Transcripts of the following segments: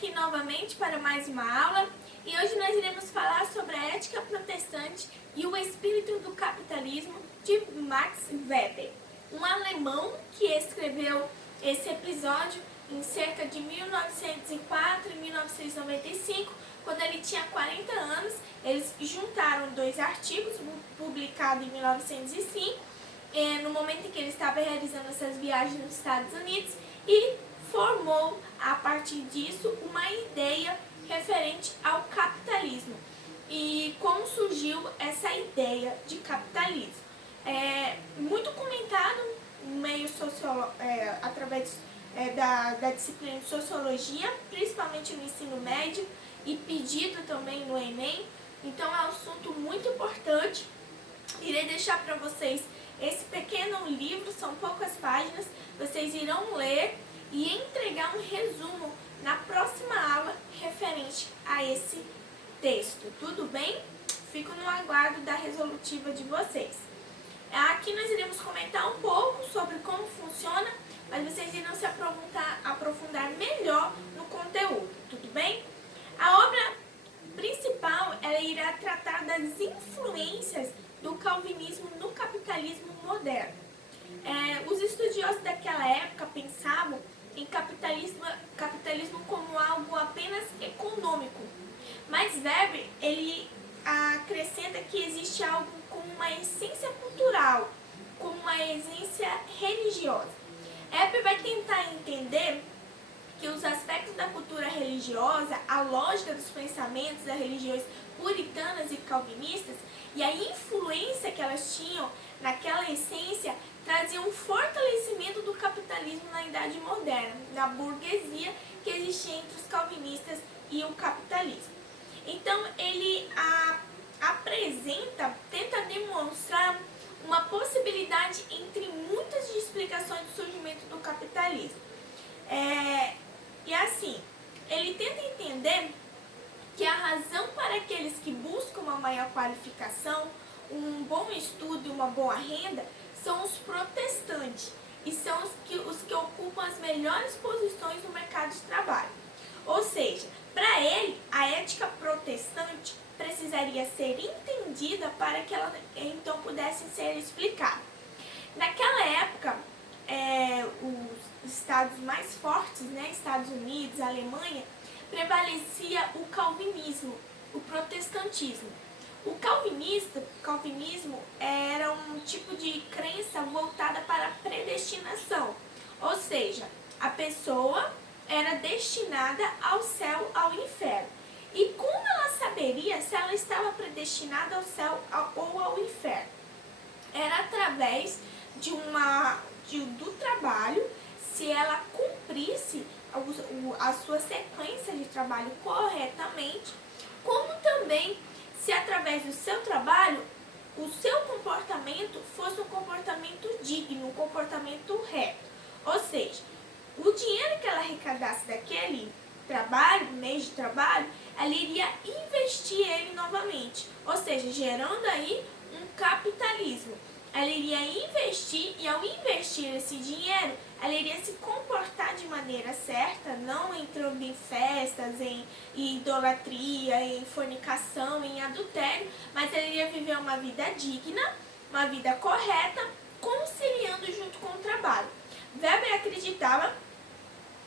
aqui novamente para mais uma aula e hoje nós iremos falar sobre a ética protestante e o espírito do capitalismo de Max Weber, um alemão que escreveu esse episódio em cerca de 1904 e 1995, quando ele tinha 40 anos. Eles juntaram dois artigos publicados em 1905, no momento em que ele estava realizando essas viagens nos Estados Unidos, e formou, a partir disso, uma ideia referente ao capitalismo. E como surgiu essa ideia de capitalismo? É muito comentado no meio através da disciplina de sociologia, principalmente no ensino médio, e pedido também no Enem. Então é um assunto muito importante. Irei deixar para vocês esse pequeno livro, são poucas páginas, vocês irão ler e entregar um resumo na próxima aula referente a esse texto, tudo bem? Fico no aguardo da resolutiva de vocês. Aqui nós iremos comentar um pouco sobre como funciona, mas vocês irão se aprofundar melhor no conteúdo, tudo bem? A obra principal, ela irá tratar das influências do calvinismo no capitalismo moderno. Os estudiosos daquela época pensavam em capitalismo como algo apenas econômico, mas Weber ele acrescenta que existe algo como uma essência cultural, como uma essência religiosa. Weber vai tentar entender que os aspectos da cultura religiosa, a lógica dos pensamentos das religiões puritanas e calvinistas e a influência que elas tinham naquela essência traziam um fortalecimento do capitalismo na Idade Moderna, na burguesia que existia entre os calvinistas e o capitalismo. Então ele tenta demonstrar uma possibilidade entre muitas de explicações do surgimento do capitalismo. E assim, ele tenta entender que a razão para aqueles que buscam uma maior qualificação, um bom estudo e uma boa renda, são os protestantes e são os que ocupam as melhores posições no mercado de trabalho. Ou seja, para ele, a ética protestante precisaria ser entendida para que ela então pudesse ser explicada. Naquela época, os estados mais fortes, Estados Unidos, Alemanha, prevalecia o calvinismo, o protestantismo. O calvinismo era um tipo de crença voltada para a predestinação, ou seja, a pessoa era destinada ao céu, ao inferno. E como ela saberia se ela estava predestinada ao céu ou ao inferno? Era através do trabalho, se ela cumprisse a sua sequência de trabalho corretamente, como também se através do seu trabalho o seu comportamento fosse um comportamento digno, um comportamento reto. Ou seja, o dinheiro que ela arrecadasse daquele trabalho, mês de trabalho, ela iria investir ele novamente, ou seja, gerando aí um capitalismo. Ela iria investir e ao investir esse dinheiro, ela iria se comportar de maneira certa, não entrando em festas, em idolatria, em fornicação, em adultério, mas ela iria viver uma vida digna, uma vida correta, conciliando junto com o trabalho. Weber acreditava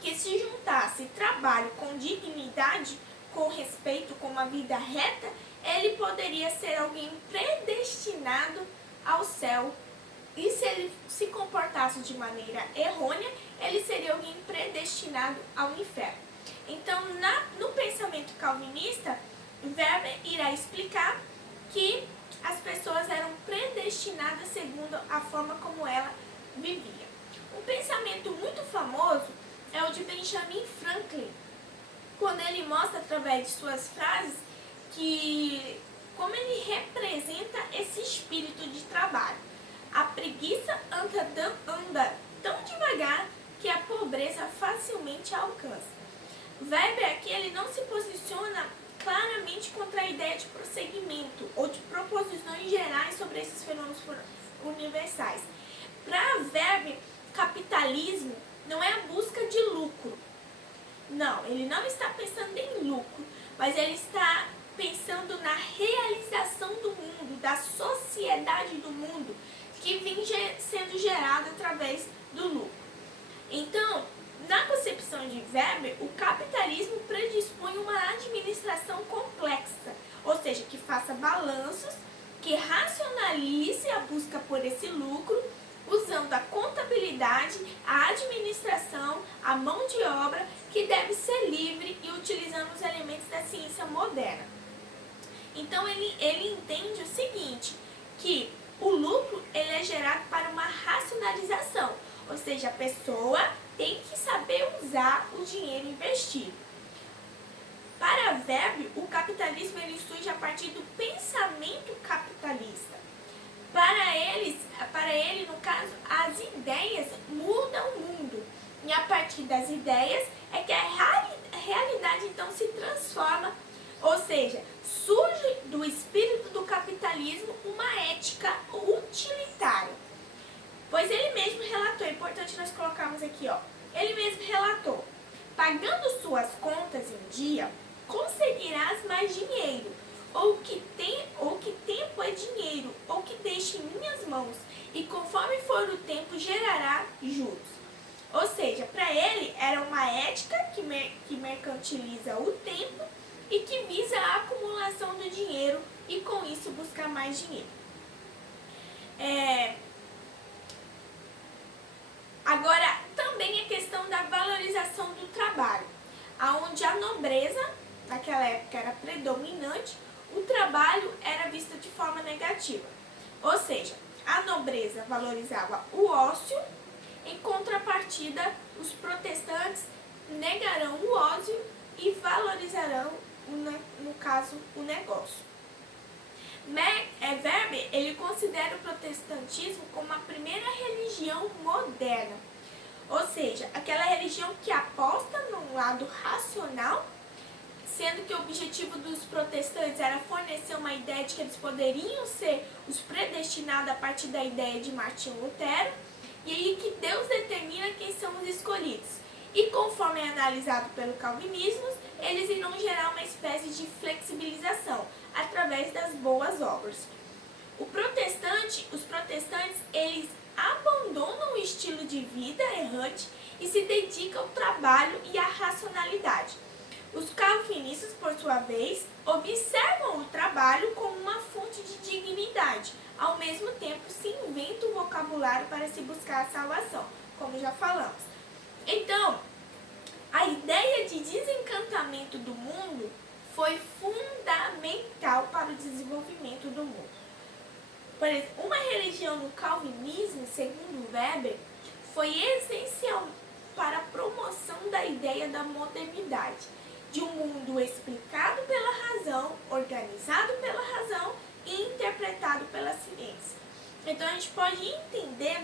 que se juntasse trabalho com dignidade, com respeito, com uma vida reta, ele poderia ser alguém predestinado ao céu. E se ele se comportasse de maneira errônea, ele seria alguém predestinado ao inferno. Então, no pensamento calvinista, Weber irá explicar que as pessoas eram predestinadas segundo a forma como ela vivia. Um pensamento muito famoso é o de Benjamin Franklin, quando ele mostra através de suas frases como ele representa esse espírito de trabalho. A preguiça anda tão devagar que a pobreza facilmente a alcança. Weber aqui ele não se posiciona claramente contra a ideia de prosseguimento ou de proposições gerais sobre esses fenômenos universais. Para Weber, capitalismo não é a busca de lucro. Não, ele não está pensando em lucro, mas ele está pensando na realização do mundo, da sociedade do mundo, que vem sendo gerada através do lucro. Então, na concepção de Weber, o capitalismo predispõe uma administração complexa, ou seja, que faça balanços, que racionalize a busca por esse lucro, usando a contabilidade, a administração, a mão de obra, que deve ser livre e utilizando os elementos da ciência moderna. Então, ele entende o seguinte, que o lucro ele é gerado para uma racionalização, ou seja, a pessoa tem que saber usar o dinheiro investido. Para Weber, o capitalismo ele surge a partir do pensamento capitalista. Para ele, no caso, as ideias mudam o mundo. E a partir das ideias é que a realidade então se transforma, ou seja, surge do espírito do capitalismo uma ética utilitária. Pois ele mesmo relatou, é importante nós colocarmos aqui, ele mesmo relatou, pagando suas contas em dia, conseguirás mais dinheiro, ou que tempo é dinheiro, ou que deixe em minhas mãos, e conforme for o tempo gerará juros. Ou seja, para ele era uma ética que mercantiliza o tempo e que visa a acumulação do dinheiro e com isso buscar mais dinheiro. Agora, também a questão da valorização do trabalho, onde a nobreza, naquela época, era predominante, o trabalho era visto de forma negativa. Ou seja, a nobreza valorizava o ócio, em contrapartida, os protestantes negarão o ócio e valorizarão, no caso, o negócio. Weber ele considera o protestantismo como a primeira religião moderna, ou seja, aquela religião que aposta num lado racional, sendo que o objetivo dos protestantes era fornecer uma ideia de que eles poderiam ser os predestinados a partir da ideia de Martinho Lutero, e aí que Deus determina quem são os escolhidos. E conforme é analisado pelo calvinismo, eles irão gerar uma espécie de flexibilização através das boas obras. Os protestantes, eles abandonam o estilo de vida errante e se dedicam ao trabalho e à racionalidade. Os calvinistas, por sua vez, observam o trabalho como uma fonte de dignidade. Ao mesmo tempo, se inventa um vocabulário para se buscar a salvação, como já falamos. Então, a ideia de desencantamento do mundo foi fundamental para o desenvolvimento do mundo. Por exemplo, uma religião no calvinismo, segundo Weber, foi essencial para a promoção da ideia da modernidade, de um mundo explicado pela razão, organizado pela razão e interpretado pela ciência. Então a gente pode entender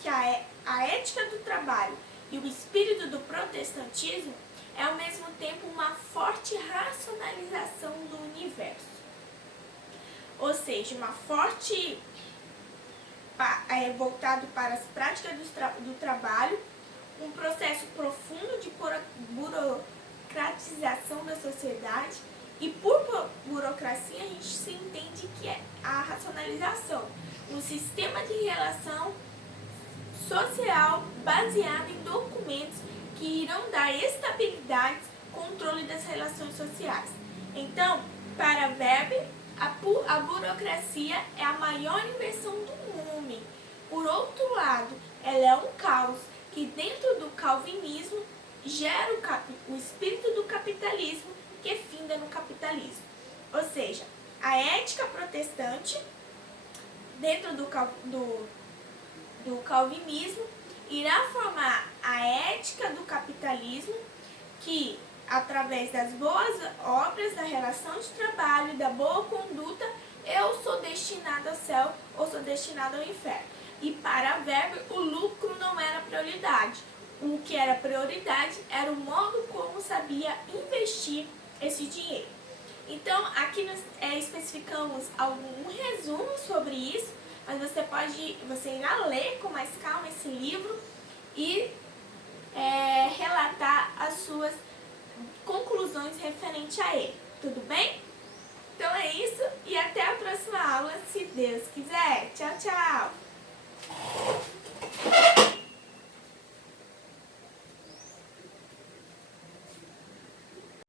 que a ética do trabalho e o espírito do protestantismo é ao mesmo tempo uma forte racionalização do universo. Ou seja, uma forte voltado para as práticas do trabalho, um processo profundo de burocratização da sociedade, e por burocracia a gente se entende que é a racionalização, um sistema de relação social baseado em documentos que irão dar estabilidade, controle das relações sociais. Então, para Weber, a burocracia é a maior invenção do homem. Por outro lado, ela é um caos que dentro do calvinismo gera o espírito do capitalismo que finda no capitalismo. Ou seja, a ética protestante dentro do calvinismo irá formar a ética do capitalismo que, através das boas obras, da relação de trabalho, da boa conduta, eu sou destinado ao céu ou sou destinado ao inferno. E para Weber, o lucro não era prioridade. O que era prioridade era o modo como sabia investir esse dinheiro. Então, aqui nós especificamos um resumo sobre isso, mas você irá ler com mais calma esse livro e relatar as suas pergunte a ele, tudo bem? Então é isso e até a próxima aula, se Deus quiser. Tchau, tchau!